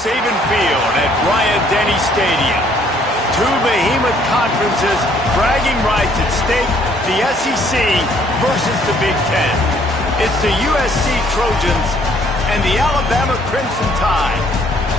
Saban Field at Bryant-Denny Stadium. Two behemoth conferences, bragging rights at stake, the SEC versus the Big Ten. It's the USC Trojans and the Alabama Crimson Tide.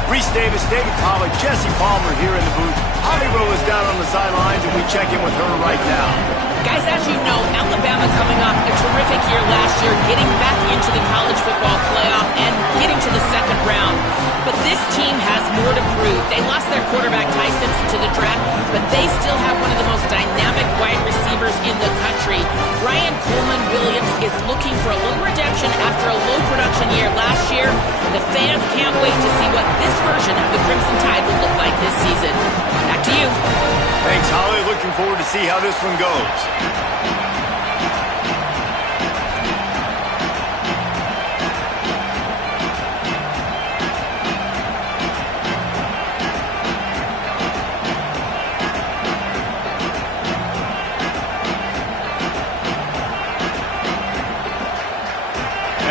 Reese Davis, David Pollack, Jesse Palmer here in the booth. Holly Rowe is down on the sidelines, and we check in with her right now. Guys, as you know, Alabama coming off a terrific year last year, getting back into the college football playoff and getting to the second round. But this team has more to prove. They lost their quarterback, Ty Simpson, to the draft, but they still have one of the most dynamic wide receivers in the country. Brian Coleman Williams is looking for a little redemption after a low production year last year. The fans can't wait to see what this version of the Crimson Tide will look like this season. Back to you. Thanks, Holly. Looking forward to see how this one goes.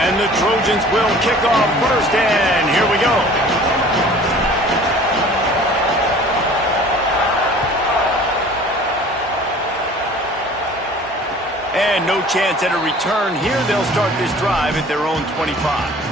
And the Trojans will kick off first, and here we go. And no chance at a return here. They'll start this drive at their own 25.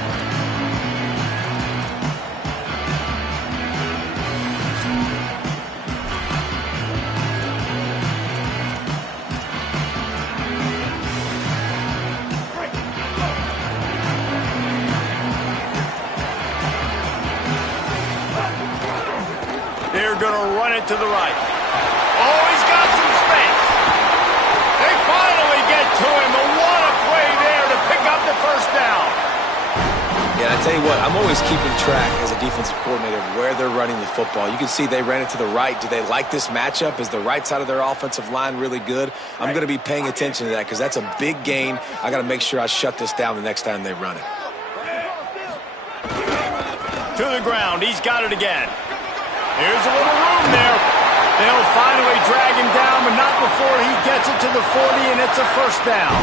They're going to run it to the right. Oh, he's got some space. They finally get to him. And what a play there to pick up the first down. Yeah, I tell you what, I'm always keeping track as a defensive coordinator of where they're running the football. You can see they ran it to the right. Do they like this matchup? Is the right side of their offensive line really good? I'm going to be paying attention to that because that's a big gain. I got to make sure I shut this down the next time they run it. To the ground. He's got it again. There's a little room there. They'll finally drag him down, but not before he gets it to the 40, and it's a first down.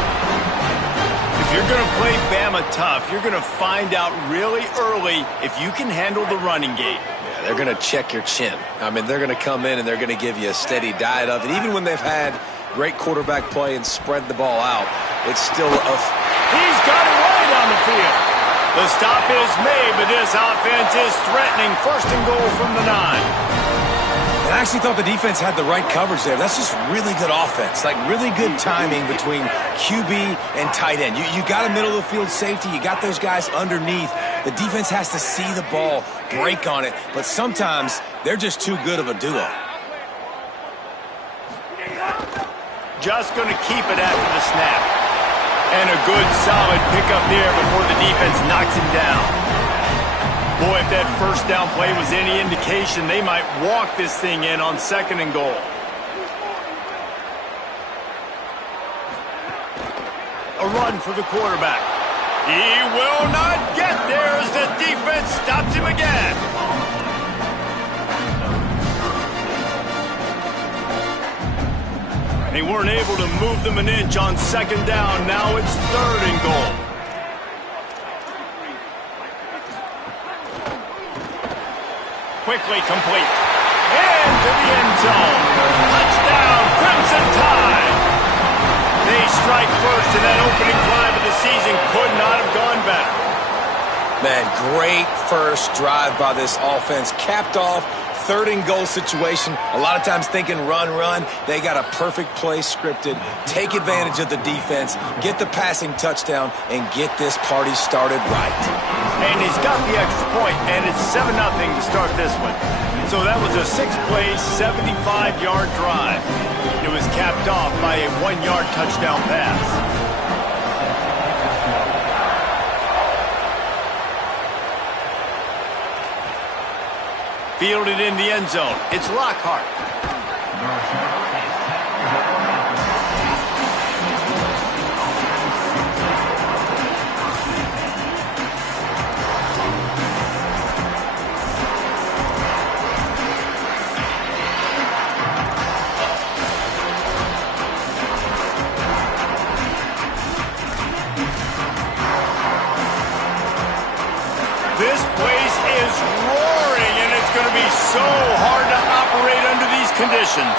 If you're going to play Bama tough, you're going to find out really early if you can handle the running game. Yeah, they're going to check your chin. I mean, they're going to come in and they're going to give you a steady diet of it. Even when they've had great quarterback play and spread the ball out, it's still a... He's got it right on the field. The stop is made, but this offense is threatening. First and goal from the 9. And I actually thought the defense had the right coverage there. That's just really good offense, like really good timing between QB and tight end. You got a middle of the field safety. You got those guys underneath. The defense has to see the ball, break on it, but sometimes they're just too good of a duo. Just going to keep it after the snap. And a good, solid pickup there before the defense knocks him down. Boy, if that first down play was any indication, they might walk this thing in on second and goal. A run for the quarterback. He will not get there as the defense stops him again. They weren't able to move them an inch on second down. Now it's third and goal. Quickly complete. Into the end zone. Touchdown, Crimson Tide. They strike first, and that opening drive of the season could not have gone better. Man, great first drive by this offense. Capped off. Third and goal situation. A lot of times thinking run. They got a perfect play scripted. Take advantage of the defense. Get the passing touchdown and get this party started right. And he's got the extra point, and it's 7-0 to start this one. So that was a 6-play, 75-yard drive. It was capped off by a 1-yard touchdown pass. Fielded in the end zone. It's Lockhart. This place is roaring, and it's going to be so hard to operate under these conditions.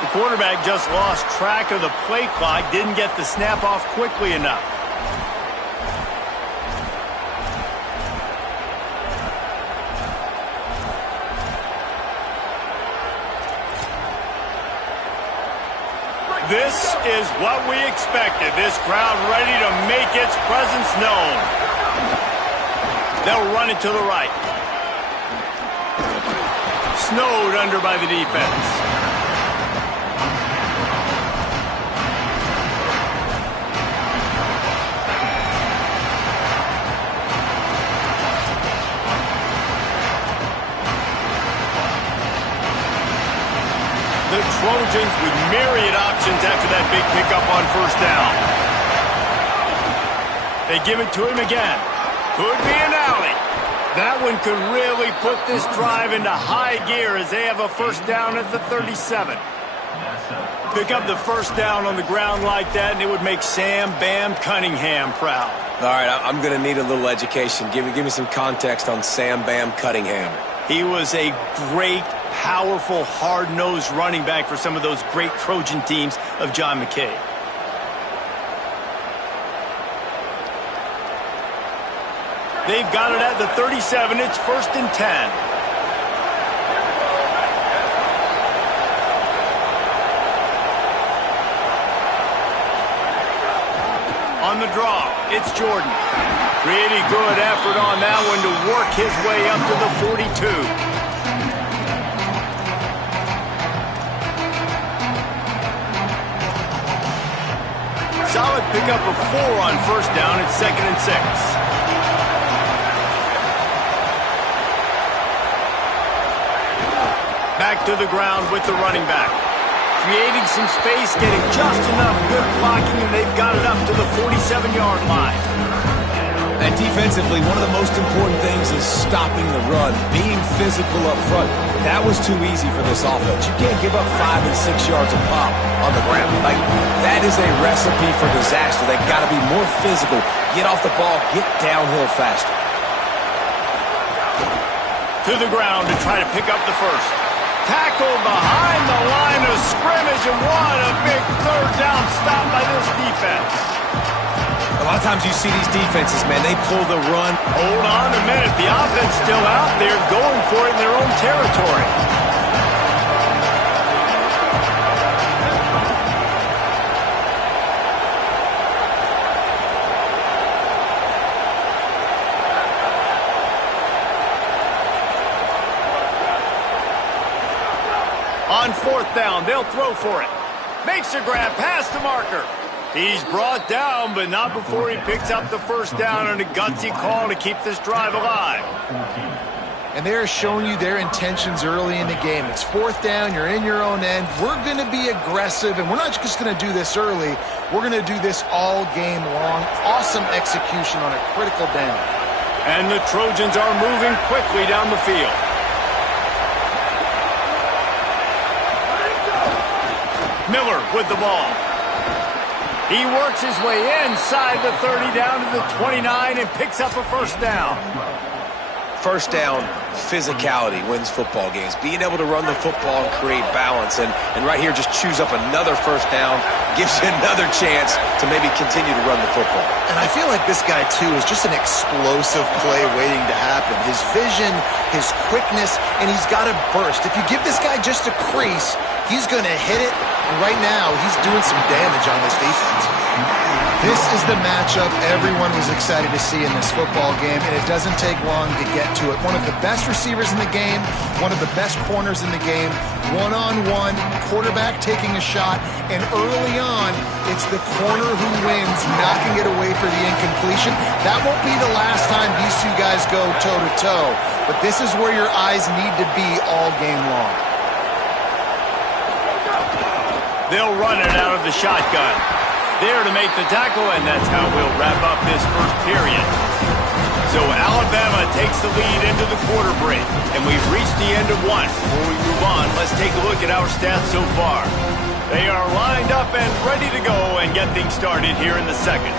The quarterback just lost track of the play clock, didn't get the snap off quickly enough. This is what we expected. This crowd ready to make its presence known. They'll run it to the right. Snowed under by the defense. The Trojans with myriad options after that big pickup on first down. They give it to him again. Could be an alley. That one could really put this drive into high gear as they have a first down at the 37. Pick up the first down on the ground like that, and it would make Sam Bam Cunningham proud. All right, I'm going to need a little education. Give me some context on Sam Bam Cunningham. He was a great, powerful, hard-nosed running back for some of those great Trojan teams of John McKay. They've got it at the 37. It's 1st and 10. On the draw, it's Jordan. Pretty good effort on that one to work his way up to the 42. Solid pickup of 4 on first down. It's 2nd and 6. Back to the ground with the running back. Creating some space, getting just enough good blocking, and they've got it up to the 47-yard line. And defensively, one of the most important things is stopping the run, being physical up front. That was too easy for this offense. You can't give up 5 and 6 yards a pop on the ground. Like, that is a recipe for disaster. They've got to be more physical, get off the ball, get downhill faster. To the ground to try to pick up the first. Tackled behind the line of scrimmage, and what a big third down stop by this defense. A lot of times you see these defenses, man, they pull the run. Hold on a minute. The offense still out there going for it in their own territory. On 4th down, they'll throw for it. Makes a grab past the marker. He's brought down, but not before he picks up the first down on a gutsy call to keep this drive alive. And they're showing you their intentions early in the game. It's 4th down, you're in your own end. We're going to be aggressive, and we're not just going to do this early. We're going to do this all game long. Awesome execution on a critical down. And the Trojans are moving quickly down the field. Miller with the ball. He works his way inside the 30 down to the 29 and picks up a first down. First down, physicality wins football games. Being able to run the football and create balance. And right here, just choose up another first down, gives you another chance to maybe continue to run the football. And I feel like this guy, too, is just an explosive play waiting to happen. His vision, his quickness, and he's got a burst. If you give this guy just a crease, he's going to hit it. And right now, he's doing some damage on this defense. This is the matchup everyone was excited to see in this football game, and it doesn't take long to get to it. One of the best receivers in the game, one of the best corners in the game, one-on-one, quarterback taking a shot, and early on, it's the corner who wins, knocking it away for the incompletion. That won't be the last time these two guys go toe-to-toe, but this is where your eyes need to be all game long. They'll run it out of the shotgun. There to make the tackle, and that's how we'll wrap up this first period. So Alabama takes the lead into the quarter break, and we've reached the end of one. Before we move on, let's take a look at our stats so far. They are lined up and ready to go and get things started here in the second.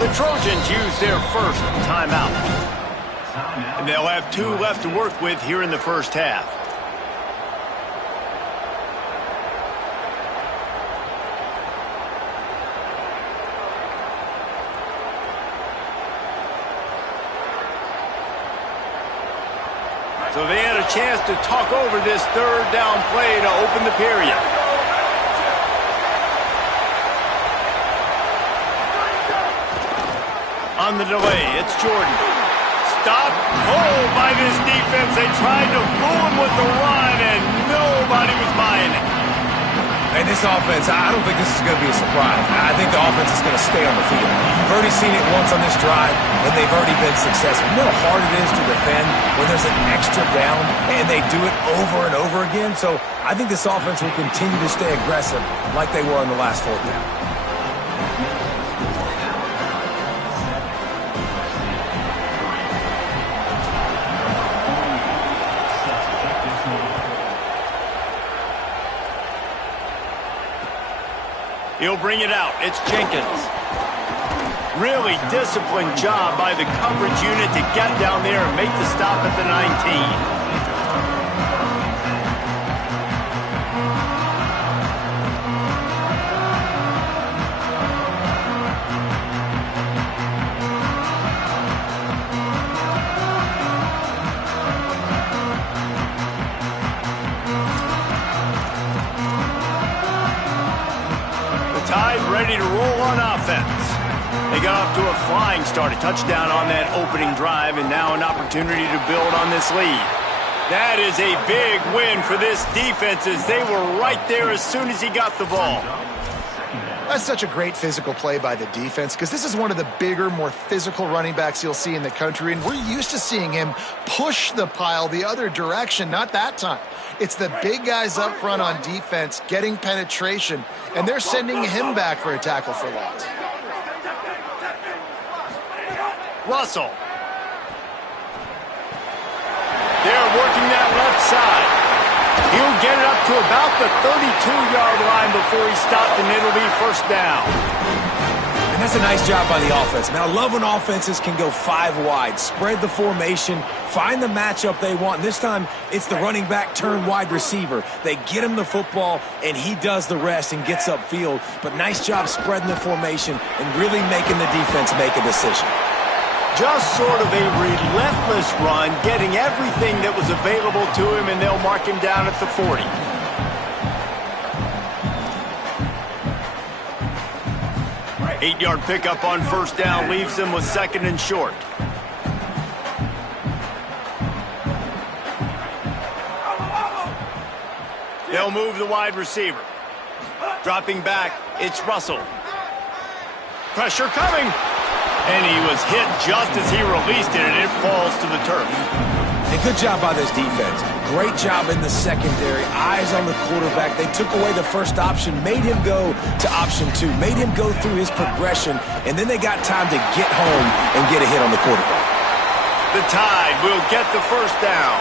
The Trojans use their first timeout. And they'll have 2 left to work with here in the first half. So they had a chance to talk over this third down play to open the period. On the delay, it's Jordan. Stopped cold by this defense. They tried to fool him with the run, and nobody was buying it. And this offense, I don't think this is going to be a surprise. I think the offense is going to stay on the field. You've already seen it once on this drive, and they've already been successful. You know how hard it is to defend when there's an extra down, and they do it over and over again. So I think this offense will continue to stay aggressive like they were on the last fourth down. He'll bring it out. It's Jenkins. Really disciplined job by the coverage unit to get down there and make the stop at the 19. Ready to roll on offense. They got off to a flying start, a touchdown on that opening drive, and now an opportunity to build on this lead. That is a big win for this defense as they were right there as soon as he got the ball. That's such a great physical play by the defense because this is one of the bigger, more physical running backs you'll see in the country, and we're used to seeing him push the pile the other direction, not that time. It's the big guys up front on defense getting penetration, and they're sending him back for a tackle for loss. Russell. They're working that left side. He'll get it up to about the 32-yard line before he stopped, and it'll be first down. And that's a nice job by the offense. Man, I love when offenses can go 5 wide, spread the formation, find the matchup they want. And this time, it's the running back turn wide receiver. They get him the football, and he does the rest and gets upfield. But nice job spreading the formation and really making the defense make a decision. Just sort of a relentless run, getting everything that was available to him, and they'll mark him down at the 40. Eight-yard pickup on first down leaves them with second and short. They'll move the wide receiver. Dropping back, it's Russell. Pressure coming. And he was hit just as he released it, and it falls to the turf. And good job by this defense. Great job in the secondary. Eyes on the quarterback. They took away the first option, made him go to option 2, made him go through his progression, and then they got time to get home and get a hit on the quarterback. The Tide will get the first down.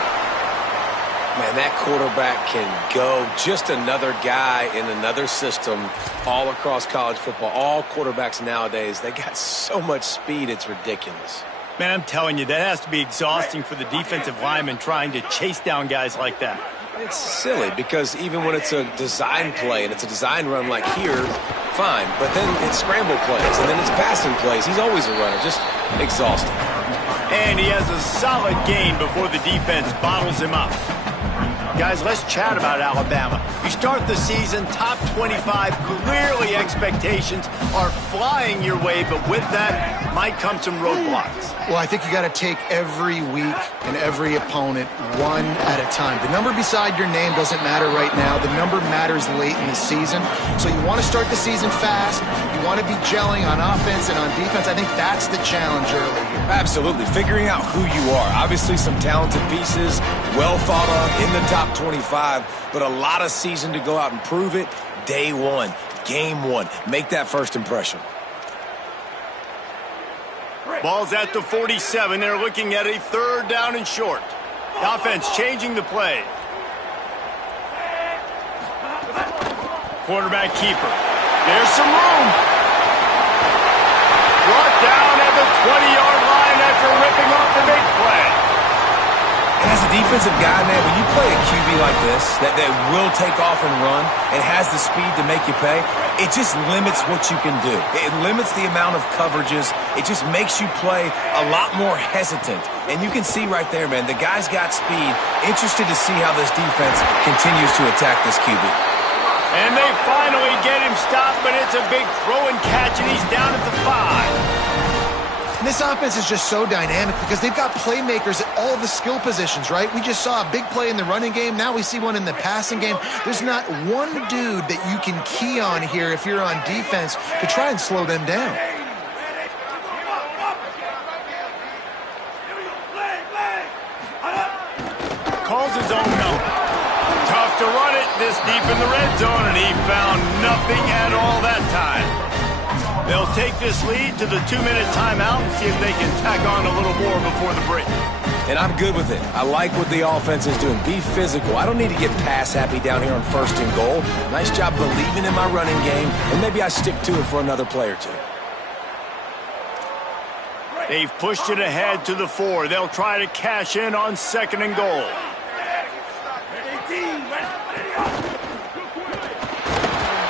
Man, that quarterback can go. Just another guy in another system all across college football. All quarterbacks nowadays, they got so much speed, it's ridiculous. Man, I'm telling you, that has to be exhausting for the defensive lineman trying to chase down guys like that. It's silly because even when it's a design play and it's a design run like here, fine. But then it's scramble plays and then it's passing plays. He's always a runner, just exhausting. And he has a solid gain before the defense bottles him up. Guys, let's chat about Alabama. You start the season top 25. Clearly expectations are flying your way, but with that might come some roadblocks. Well, I think you got to take every week and every opponent one at a time. The number beside your name doesn't matter right now. The number matters late in the season. So you want to start the season fast. You want to be gelling on offense and on defense. I think that's the challenge early here. Absolutely. Figuring out who you are. Obviously some talented pieces, well thought of in the top 25, but a lot of season to go out and prove it. Day one, game one. Make that first impression. Ball's at the 47. They're looking at a third down and short. The offense changing the play. Quarterback keeper. There's some room. Brought down at the 20-yard line after ripping off the big play. And as a defense, defensive guy, man, when you play a QB like this that will take off and run and has the speed to make you pay, it just limits what you can do. It limits the amount of coverages. It just makes you play a lot more hesitant. And you can see right there, man, the guy's got speed. Interested to see how this defense continues to attack this QB. And they finally get him stopped, but it's a big throw and catch, and he's down at the 5. And this offense is just so dynamic because they've got playmakers at all the skill positions, right? We just saw a big play in the running game. Now we see one in the passing game. There's not one dude that you can key on here if you're on defense to try and slow them down. Calls his own number. Tough to run it this deep in the red zone, and he found nothing at all that time. They'll take this lead to the 2-minute timeout and see if they can tack on a little more before the break. And I'm good with it. I like what the offense is doing. Be physical. I don't need to get pass happy down here on 1st and goal. Nice job believing in my running game, and maybe I stick to it for another play or two. They've pushed it ahead to the 4. They'll try to cash in on 2nd and goal.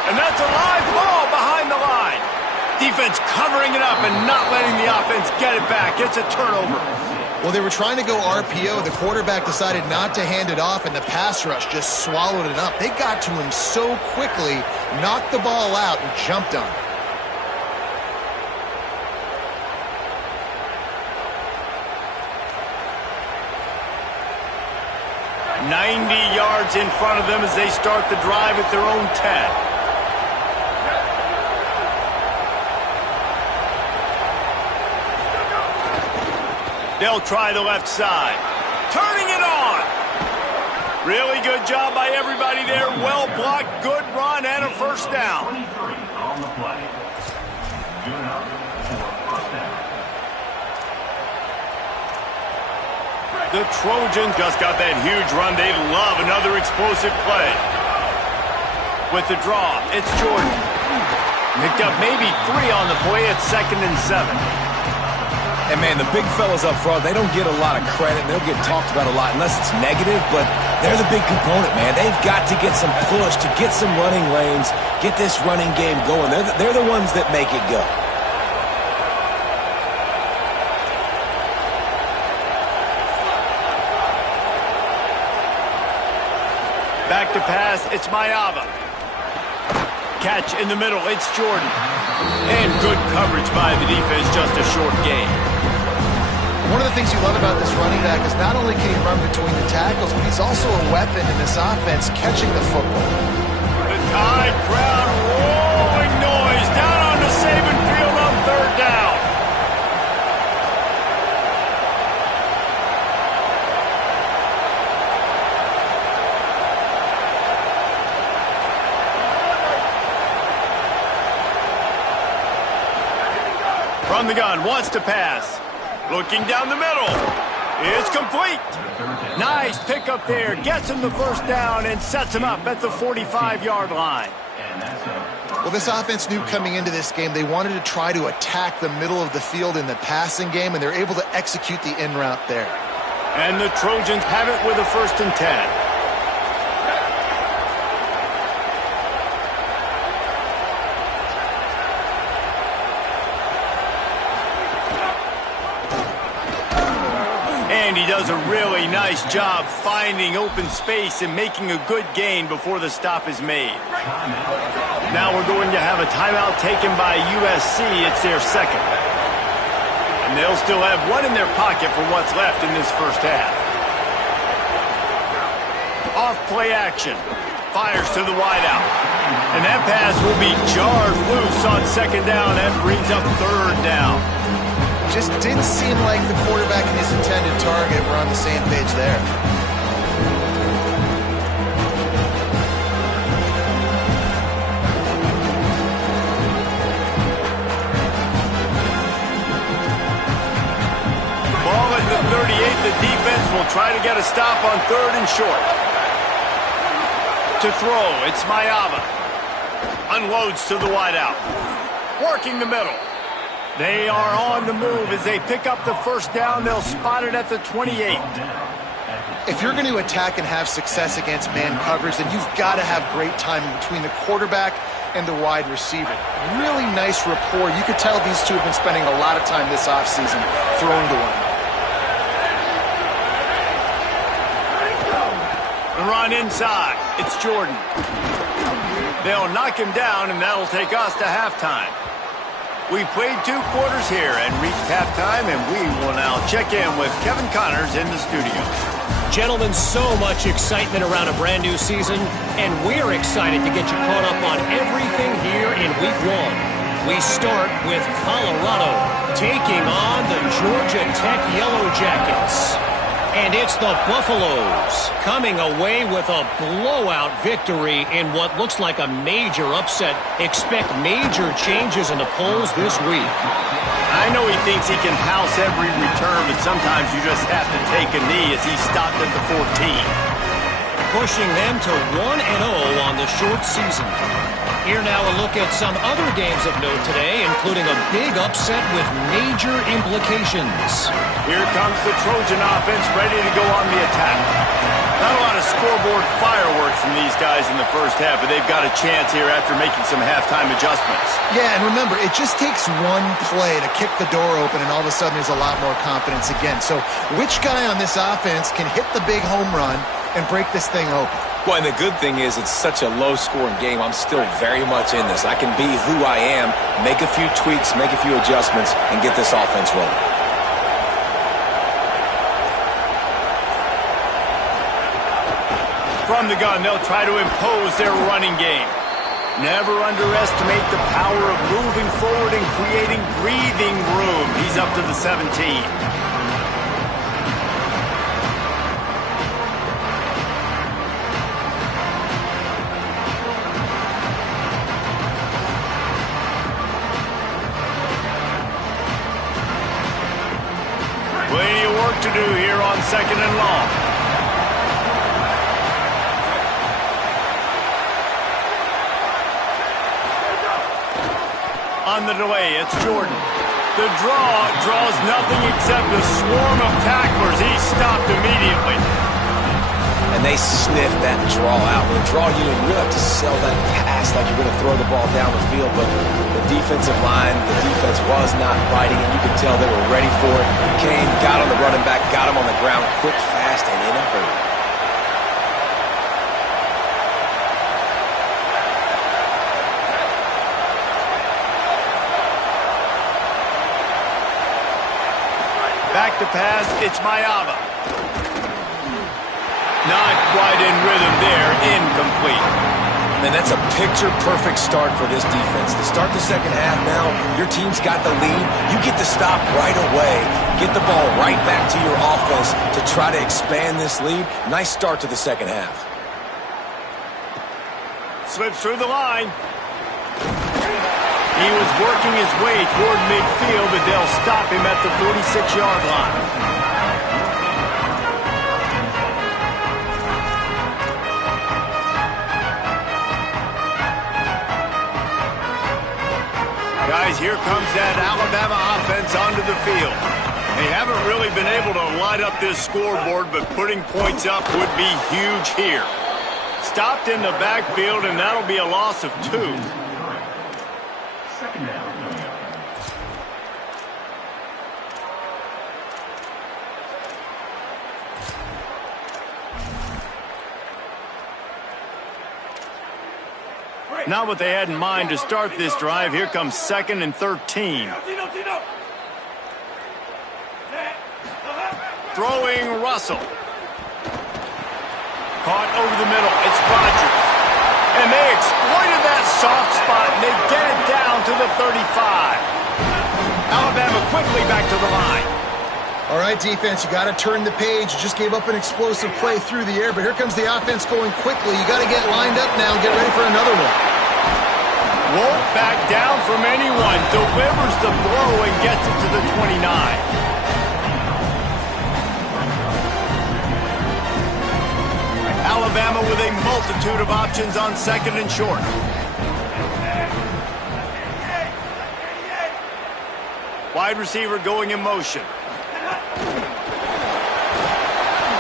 And that's a live ball behind the line. Defense covering it up and not letting the offense get it back. It's a turnover. Well, they were trying to go RPO. The quarterback decided not to hand it off, and the pass rush just swallowed it up. They got to him so quickly, knocked the ball out, and jumped on it. 90 yards in front of them as they start the drive at their own 10. They'll try the left side. Turning it on. Really good job by everybody there. Well blocked, good run, and a first down. The Trojans just got that huge run. They love another explosive play. With the draw, it's Jordan. Picked up maybe 3 on the play at 2nd and 7. And, man, the big fellas up front, they don't get a lot of credit. They'll get talked about a lot unless it's negative, but they're the big component, man. They've got to get some push to get some running lanes, get this running game going. They're the ones that make it go. Back to pass, it's Mayava. Catch in the middle, it's Jordan. And good coverage by the defense, just a short gain. One of the things you love about this running back is not only can he run between the tackles, but he's also a weapon in this offense catching the football. The Tide crowd rolling noise down on the Saban field on 3rd down. From the gun, wants to pass. Looking down the middle. It's complete. Nice pickup there. Gets him the first down and sets him up at the 45-yard line. Well, this offense knew coming into this game they wanted to try to attack the middle of the field in the passing game, and they're able to execute the in route there. And the Trojans have it with a 1st and 10. And he does a really nice job finding open space and making a good gain before the stop is made. Now we're going to have a timeout taken by USC. It's their 2nd. And they'll still have one in their pocket for what's left in this first half. Off play action. Fires to the wideout. And that pass will be jarred loose on 2nd down. That brings up 3rd down. Just didn't seem like the quarterback and his intended target were on the same page there. Ball at the 38. The defense will try to get a stop on 3rd and short. To throw, it's Mayava. Unloads to the wideout. Working the middle. They are on the move as they pick up the first down. They'll spot it at the 28. If you're going to attack and have success against man coverage, then you've got to have great timing between the quarterback and the wide receiver. Really nice rapport. You could tell these two have been spending a lot of time this offseason throwing to one. The run inside. It's Jordan. They'll knock him down, and that'll take us to halftime. We've played 2 quarters here and reached halftime, and we will now check in with Kevin Connors in the studio. Gentlemen, so much excitement around a brand new season, and we're excited to get you caught up on everything here in Week 1. We start with Colorado taking on the Georgia Tech Yellow Jackets. And it's the Buffaloes coming away with a blowout victory in what looks like a major upset. Expect major changes in the polls this week. I know he thinks he can house every return, but sometimes you just have to take a knee as he stopped at the 14. Pushing them to 1-0 on the short season. Here now a look at some other games of note today, including a big upset with major implications. Here comes the Trojan offense ready to go on the attack. Not a lot of scoreboard fireworks from these guys in the first half, but they've got a chance here after making some halftime adjustments. Yeah, and remember, it just takes one play to kick the door open, and all of a sudden there's a lot more confidence again. So which guy on this offense can hit the big home run and break this thing open? Well, and the good thing is it's such a low-scoring game. I'm still very much in this. I can be who I am, make a few tweaks, make a few adjustments, and get this offense rolling. From the gun, they'll try to impose their running game. Never underestimate the power of moving forward and creating breathing room. He's up to the 17. Plenty of work to do here on 2nd and long. On the delay, it's Jordan. The draw draws nothing except a swarm of tacklers. He's stopped immediately. And they sniffed that draw out. With a draw unit, you really have to sell that pass like you're going to throw the ball down the field. But the defensive line, the defense was not biting, and you could tell they were ready for it. Came, got on the running back, got him on the ground quick, fast, and in a hurry. Back to pass, it's Mayava. Not quite in rhythm there, incomplete. Man, that's a picture-perfect start for this defense. To start the second half now, your team's got the lead. You get to stop right away, get the ball right back to your offense to try to expand this lead. Nice start to the second half. Slips through the line. He was working his way toward midfield, but they'll stop him at the 46-yard line. Guys, here comes that Alabama offense onto the field. They haven't really been able to light up this scoreboard, but putting points up would be huge here. Stopped in the backfield, and that'll be a loss of 2. Second down. Not what they had in mind to start this drive. Here comes 2nd and 13. Throwing Russell. Caught over the middle. It's Rodgers. And they exploited that soft spot, and they get it down to the 35. Alabama quickly back to the line. All right, defense, you got to turn the page. You just gave up an explosive play through the air, but here comes the offense going quickly. You got to get lined up now and get ready for another one. Won't back down from anyone. Delivers the blow and gets it to the 29. Alabama with a multitude of options on 2nd and short. Wide receiver going in motion.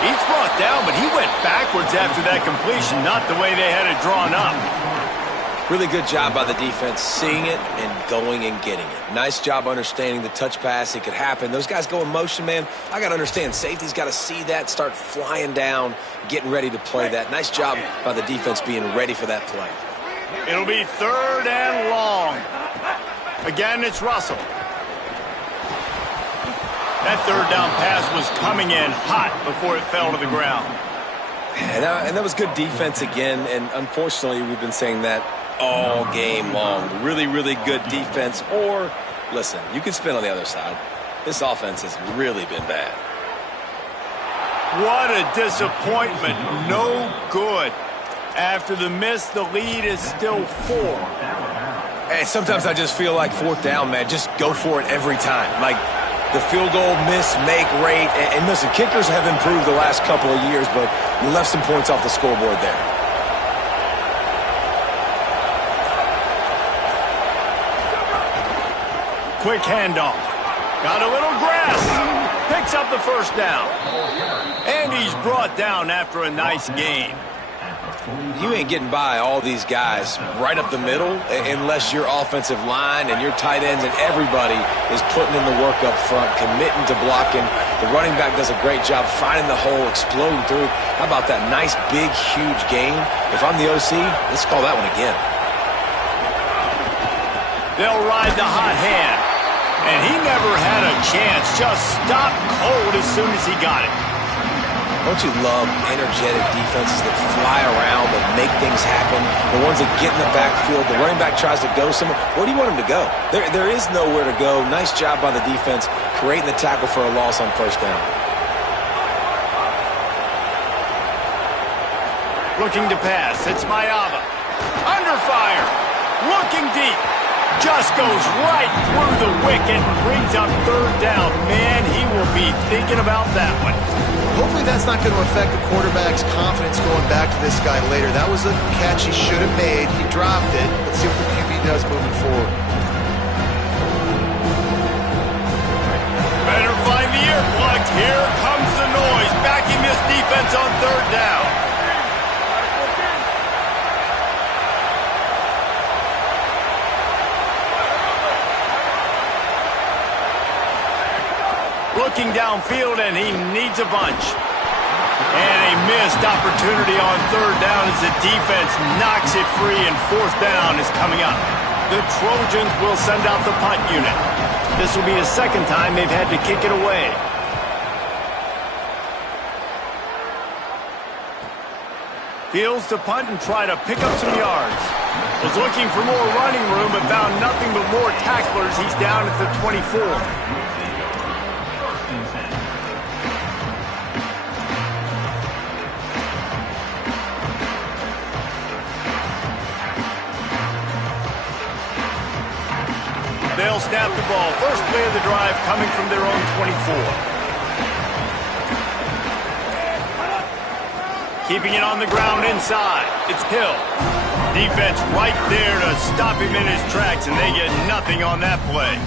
He's brought down, but he went backwards after that completion, not the way they had it drawn up. Really good job by the defense seeing it and going and getting it. Nice job understanding the touch pass. It could happen. Those guys go in motion, man. I got to understand. Safety's got to see that, start flying down, getting ready to play that. Nice job by the defense being ready for that play. It'll be 3rd and long. Again, it's Russell. That 3rd down pass was coming in hot before it fell to the ground. And that was good defense again, and unfortunately we've been saying that all game long. Really, really good defense. Or, listen, you can spin on the other side. This offense has really been bad. What a disappointment. No good. After the miss, the lead is still 4. Hey, sometimes I just feel like 4th down, man. Just go for it every time. Like, the field goal miss, make rate. And listen, kickers have improved the last couple of years, but we left some points off the scoreboard there. Quick handoff. Got a little grass. Picks up the 1st down. And he's brought down after a nice gain. You ain't getting by all these guys right up the middle unless your offensive line and your tight ends and everybody is putting in the work up front, committing to blocking. The running back does a great job finding the hole, exploding through. How about that nice, big, huge gain? If I'm the OC, let's call that one again. They'll ride the hot hand. And he never had a chance. Just stopped cold as soon as he got it. Don't you love energetic defenses that fly around, that make things happen? The ones that get in the backfield, the running back tries to go somewhere. Where do you want him to go? There is nowhere to go. Nice job by the defense creating the tackle for a loss on 1st down. Looking to pass. It's Mayava. Under fire. Looking deep. Just goes right through the wicket and brings up 3rd down. Man, he will be thinking about that one. Hopefully that's not going to affect the quarterback's confidence going back to this guy later. That was a catch he should have made. He dropped it. Let's see what the QB does moving forward. Better find the earplugs. Here comes the noise. Backing this defense on 3rd down. Looking downfield, and he needs a bunch. And a missed opportunity on 3rd down as the defense knocks it free, and 4th down is coming up. The Trojans will send out the punt unit. This will be the 2nd time they've had to kick it away. Fields to punt and try to pick up some yards. Was looking for more running room, but found nothing but more tacklers. He's down at the 24. They'll snap the ball. First play of the drive coming from their own 24. Keeping it on the ground inside. It's Hill. Defense right there to stop him in his tracks, and they get nothing on that play.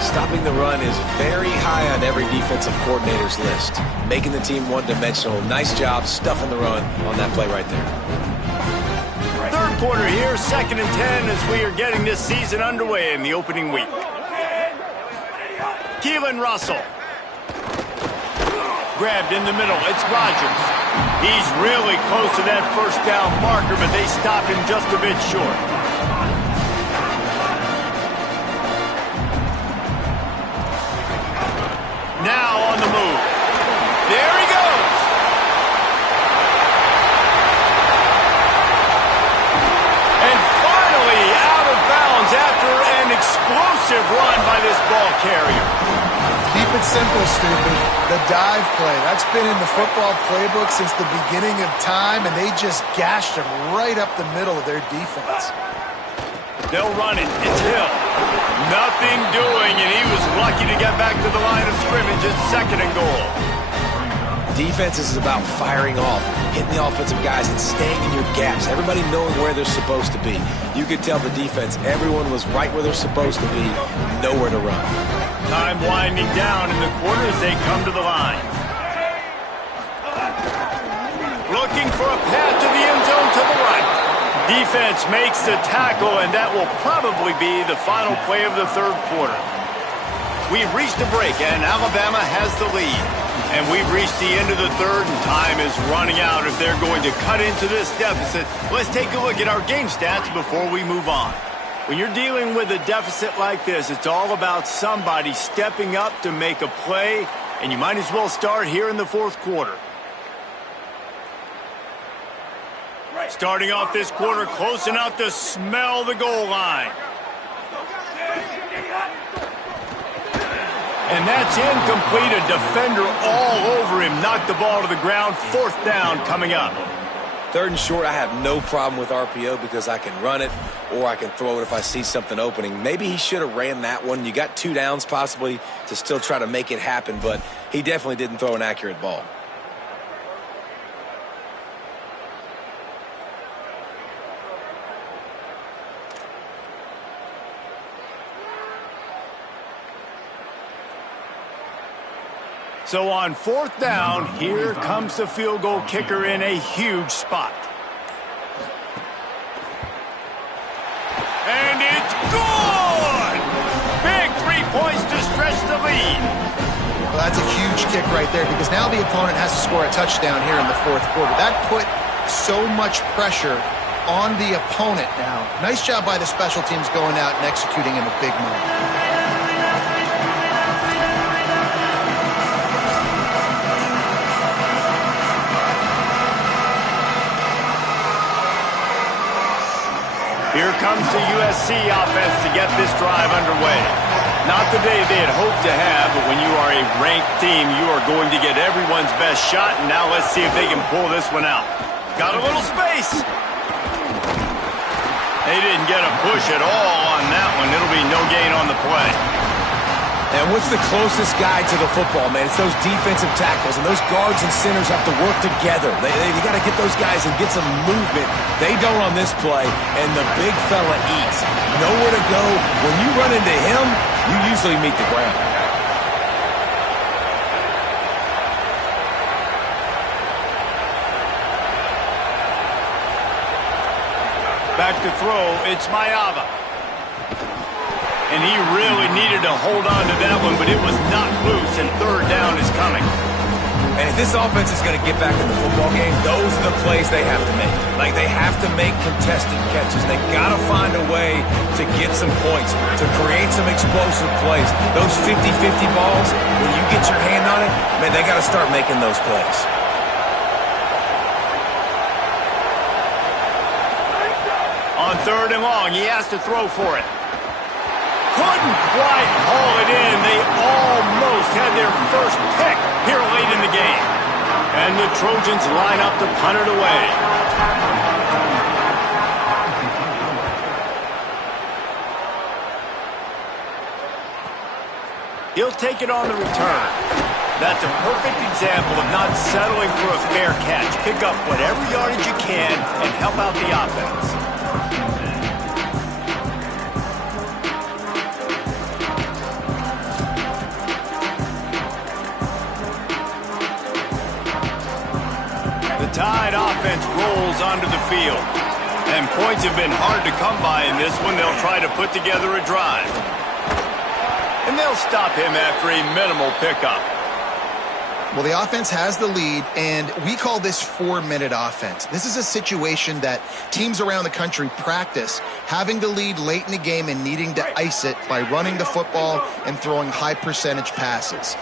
Stopping the run is very high on every defensive coordinator's list. Making the team one-dimensional. Nice job stuffing the run on that play right there. 3rd quarter here, 2nd and 10 as we are getting this season underway in the opening week. Keelan Russell. Grabbed in the middle. It's Rodgers. He's really close to that 1st down marker, but they stop him just a bit short. Now on the move. There he goes. And finally out of bounds after an explosive run by this ball carrier. Keep it simple, stupid. The dive play. That's been in the football playbook since the beginning of time, and they just gashed him right up the middle of their defense. They'll run it. It's Hill. Nothing doing, and he was lucky to get back to the line of scrimmage at 2nd and goal. Defense is about firing off, hitting the offensive guys, and staying in your gaps. Everybody knowing where they're supposed to be. You could tell the defense, everyone was right where they're supposed to be, nowhere to run. Time winding down in the quarter as they come to the line. Defense makes the tackle, and that will probably be the final play of the third quarter. We've reached a break, and Alabama has the lead. And we've reached the end of the third, and time is running out if they're going to cut into this deficit. Let's take a look at our game stats before we move on. When you're dealing with a deficit like this, it's all about somebody stepping up to make a play, and you might as well start here in the fourth quarter. Starting off this quarter close enough to smell the goal line. And that's incomplete. A defender all over him. Knocked the ball to the ground. Fourth down coming up. Third and short, I have no problem with RPO because I can run it or I can throw it if I see something opening. Maybe he should have ran that one. You got 2 downs possibly to still try to make it happen, but he definitely didn't throw an accurate ball. So on fourth down, here comes the field goal kicker in a huge spot. And it's good! Big 3 points to stretch the lead. Well, that's a huge kick right there because now the opponent has to score a touchdown here in the fourth quarter. That put so much pressure on the opponent now. Nice job by the special teams going out and executing in a big moment. Here comes the USC offense to get this drive underway. Not the day they had hoped to have, but when you are a ranked team, you are going to get everyone's best shot, and now let's see if they can pull this one out. Got a little space. They didn't get a push at all on that one. It'll be no gain on the play. And what's the closest guy to the football, man? It's those defensive tackles, and those guards and centers have to work together. You got to get those guys and get some movement. They don't on this play, and the big fella eats. Nowhere to go. When you run into him, you usually meet the ground. Back to throw, it's Mayava. And he really needed to hold on to that one, but it was not loose, and third down is coming. And if this offense is going to get back in the football game, those are the plays they have to make. Like, they have to make contested catches. They got to find a way to get some points, to create some explosive plays. Those 50-50 balls, when you get your hand on it, man, they got to start making those plays. On third and long, he has to throw for it. Couldn't quite haul it in. They almost had their first pick here late in the game. And the Trojans line up to punt it away. He'll take it on the return. That's a perfect example of not settling for a fair catch. Pick up whatever yardage you can and help out the offense. Tide offense rolls onto the field. And points have been hard to come by in this one. They'll try to put together a drive. And they'll stop him after a minimal pickup. Well, the offense has the lead, and we call this 4-minute offense. This is a situation that teams around the country practice, having the lead late in the game and needing to ice it by running the football and throwing high-percentage passes.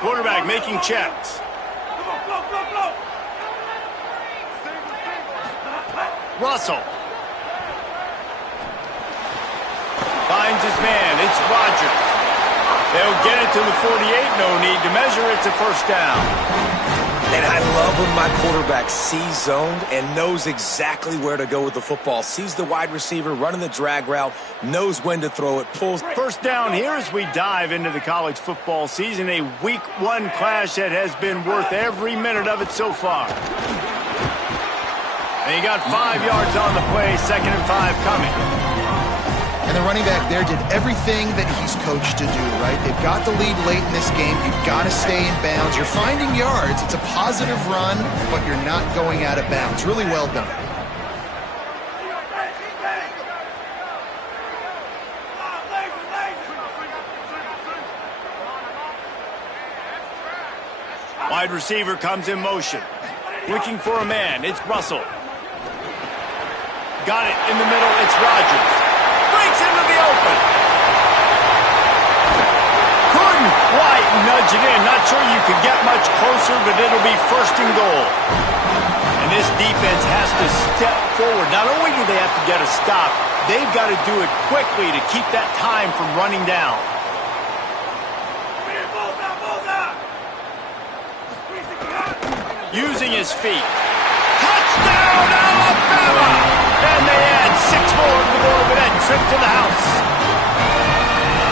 Quarterback making checks. Russell finds his man. It's Rodgers. They'll get it to the 48. No need to measure. It's a first down. And I love when my quarterback sees zoned and knows exactly where to go with the football. Sees the wide receiver running the drag route, knows when to throw it, pulls. First down here as we dive into the college football season. A week 1 clash that has been worth every minute of it so far. And he got 5 yards on the play, 2nd and 5 coming. And the running back there did everything that he's coached to do, right? They've got the lead late in this game. You've got to stay in bounds. You're finding yards. It's a positive run, but you're not going out of bounds. Really well done. Wide receiver comes in motion. Looking for a man. It's Russell. Got it in the middle. It's Rodgers. Breaks into the open. Couldn't quite nudge it in. Not sure you could get much closer, but it'll be first and goal. And this defense has to step forward. Not only do they have to get a stop, they've got to do it quickly to keep that time from running down. Using his feet. Touchdown, Alabama! And they add 6 more to go with that trip to the house.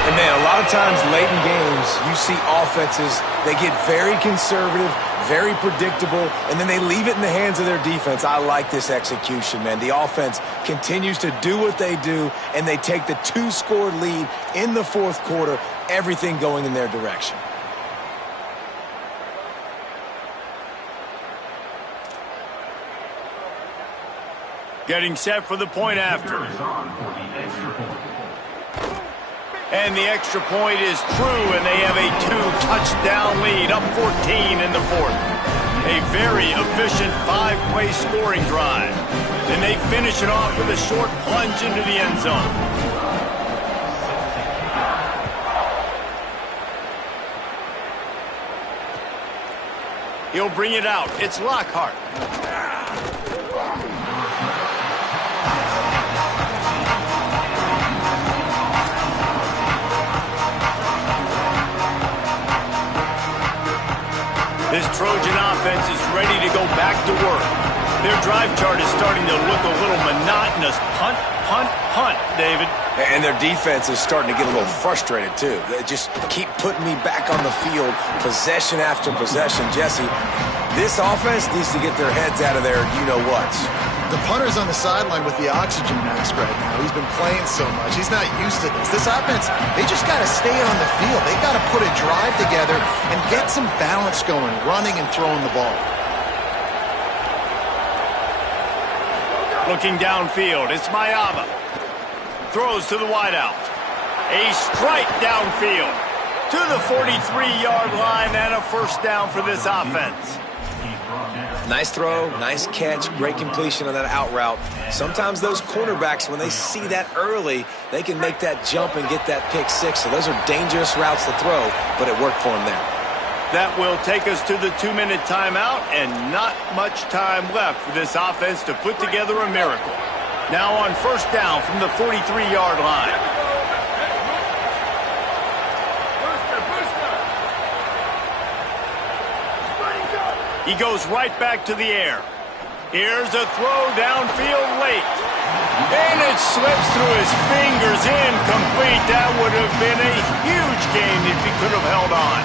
And man, a lot of times late in games, you see offenses, they get very conservative, very predictable, and then they leave it in the hands of their defense. I like this execution, man. The offense continues to do what they do, and they take the 2-score lead in the fourth quarter, everything going in their direction. Getting set for the point after. And the extra point is true, and they have a 2-touchdown lead, up 14 in the fourth. A very efficient 5-play scoring drive. And they finish it off with a short plunge into the end zone. He'll bring it out. It's Lockhart. This Trojan offense is ready to go back to work. Their drive chart is starting to look a little monotonous. Punt, punt, punt, David. And their defense is starting to get a little frustrated, too. They just keep putting me back on the field, possession after possession. Jesse, this offense needs to get their heads out of there, you-know-what. The punter's on the sideline with the oxygen mask right now. He's been playing so much. He's not used to this. This offense, they just got to stay on the field. They got to put a drive together and get some balance going, running and throwing the ball. Looking downfield, it's Mayava. Throws to the wideout. A strike downfield to the 43-yard line and a first down for this offense. Nice throw, nice catch, great completion on that out route. Sometimes those cornerbacks, when they see that early, they can make that jump and get that pick six. So those are dangerous routes to throw, but it worked for them there. That will take us to the 2-minute timeout, and not much time left for this offense to put together a miracle. Now on first down from the 43-yard line. He goes right back to the air. Here's a throw downfield late. And it slips through his fingers, incomplete. That would have been a huge game if he could have held on.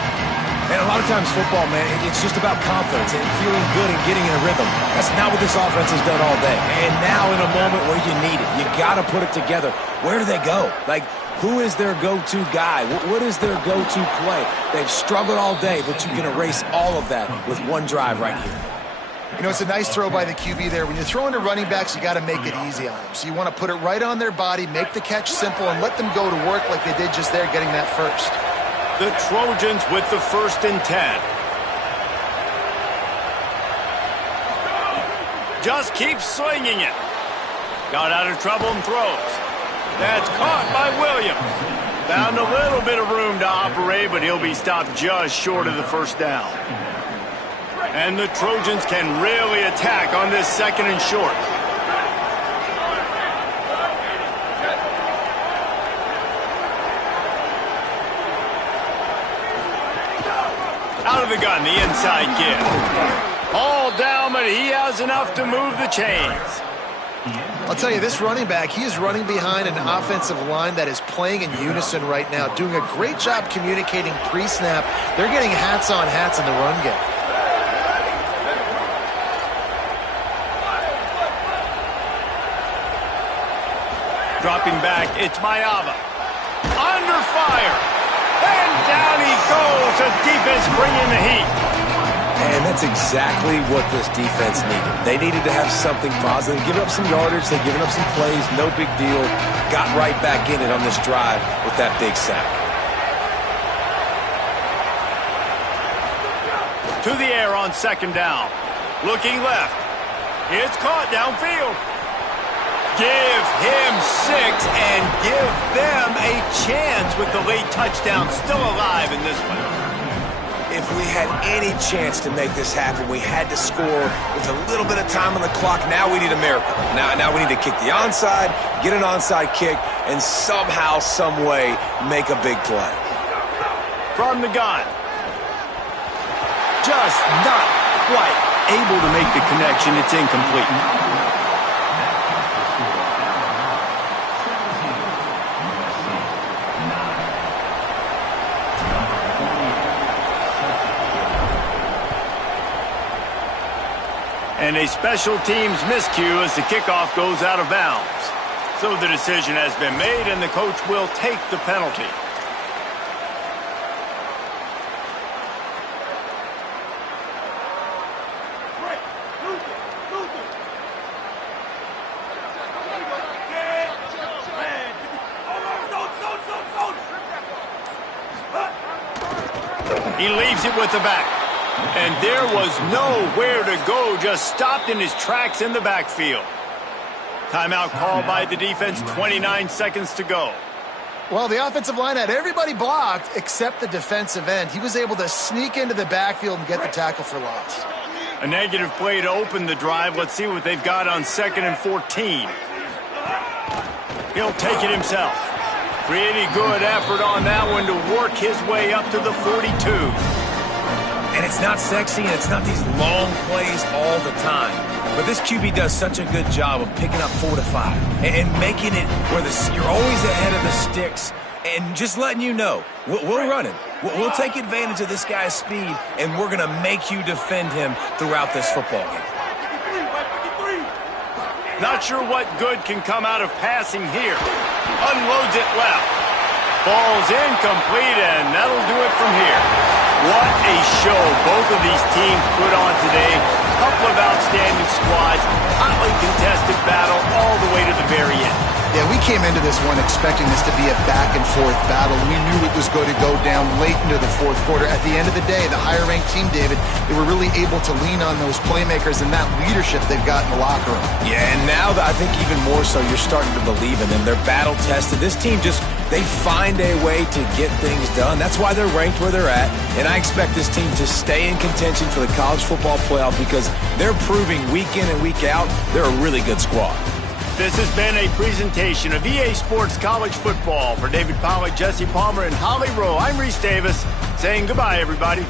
And a lot of times football, man, it's just about confidence and feeling good and getting in a rhythm. That's not what this offense has done all day. And now in a moment where you need it, you got to put it together. Where do they go? Like, who is their go-to guy? What is their go-to play? They've struggled all day, but you can erase all of that with one drive right here. You know, it's a nice throw by the QB there. When you're throwing to running backs, you got to make it easy on them. So you want to put it right on their body, make the catch simple, and let them go to work like they did just there, getting that first. The Trojans with the 1st and 10. Just keeps swinging it. Got out of trouble and throws. That's caught by Williams. Found a little bit of room to operate, but he'll be stopped just short of the first down. And the Trojans can really attack on this 2nd and short. Out of the gun, the inside give. All down, but he has enough to move the chains. I'll tell you, this running back, he is running behind an offensive line that is playing in unison right now, doing a great job communicating pre-snap. They're getting hats on hats in the run game. Dropping back, it's Mayava. Under fire. And down he goes. The defense bringing the heat. And that's exactly what this defense needed. They needed to have something positive. Giving up some yardage, they've given up some plays, no big deal. Got right back in it on this drive with that big sack. To the air on second down. Looking left. It's caught downfield. Give him 6 and give them a chance with the late touchdown still alive in this one. If we had any chance to make this happen, we had to score with a little bit of time on the clock. Now we need a miracle. Now we need to kick the onside, get an onside kick, and somehow, some way, make a big play. From the gun. Just not quite able to make the connection. It's incomplete. And a special teams miscue as the kickoff goes out of bounds. So the decision has been made, and the coach will take the penalty. He leaves it with the back. And there was nowhere to go, just stopped in his tracks in the backfield. Timeout called by the defense, 29 seconds to go. Well, the offensive line had everybody blocked except the defensive end. He was able to sneak into the backfield and get the tackle for loss. A negative play to open the drive. Let's see what they've got on 2nd and 14. He'll take it himself. Pretty good effort on that one to work his way up to the 42. And it's not sexy, and it's not these long plays all the time. But this QB does such a good job of picking up 4 to 5 and making it where you're always ahead of the sticks and just letting you know, we'll run him. We'll take advantage of this guy's speed, and we're going to make you defend him throughout this football game. Not sure what good can come out of passing here. Unloads it left. Ball's incomplete, and that'll do it from here. What a show both of these teams put on today. Couple of outstanding squads. Hotly contested battle all the way to the very end. Yeah, we came into this one expecting this to be a back-and-forth battle. We knew it was going to go down late into the fourth quarter. At the end of the day, the higher-ranked team, David, they were really able to lean on those playmakers and that leadership they've got in the locker room. Yeah, and now I think even more so, you're starting to believe in them. They're battle-tested. This team they find a way to get things done. That's why they're ranked where they're at. And I expect this team to stay in contention for the college football playoff because they're proving week in and week out they're a really good squad. This has been a presentation of EA Sports College Football. For David Pollack, Jesse Palmer, and Holly Rowe, I'm Reese Davis saying goodbye, everybody.